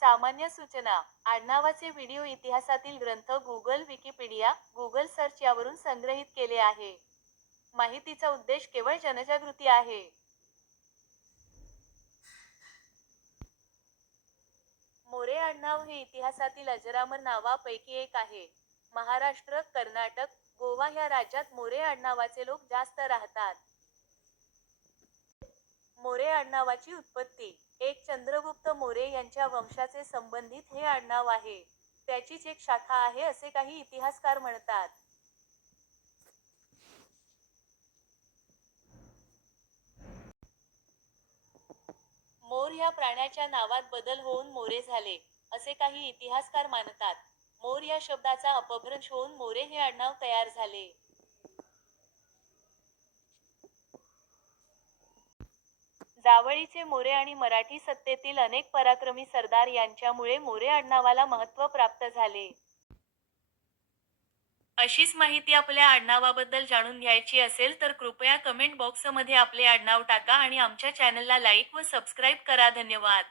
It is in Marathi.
सामान्य सूचना आडनावाचे व्हिडिओ इतिहासातील ग्रंथ गुगल विकिपीडिया गुगल सर्च यावरून संग्रहित केले आहे. माहितीचा उद्देश केवळ जनजागृती आहे. मोरे आडनाव हे इतिहासातील अजरामर नावापैकी एक आहे. महाराष्ट्र कर्नाटक गोवा ह्या राज्यात मोरे आडनावाचे लोक जास्त राहतात. मोरे आडनावाची उत्पत्ती एक चंद मोरे यांच्या वंशाचे संबंधित हे आडनाव आहे. त्याचीच एक शाखा आहे असे काही इतिहासकार म्हणतात. मोर या प्राण्याच्या नावात बदल होऊन मोरे झाले असे काही इतिहासकार मानतात. मोर या शब्दाचा अपभ्रंश होऊन मोरे हे आडनाव तयार झाले. जावळीचे मोरे आणि मराठी सत्तेतील अनेक पराक्रमी सरदार यांच्यामुळे मोरे आडनावाला महत्त्व प्राप्त झाले. अशीच माहिती आपल्या आडनावाबद्दल जाणून घ्यायची असेल तर कृपया कमेंट बॉक्समध्ये आपले आडनाव टाका आणि आमच्या चॅनलला लाईक व सबस्क्राईब करा. धन्यवाद.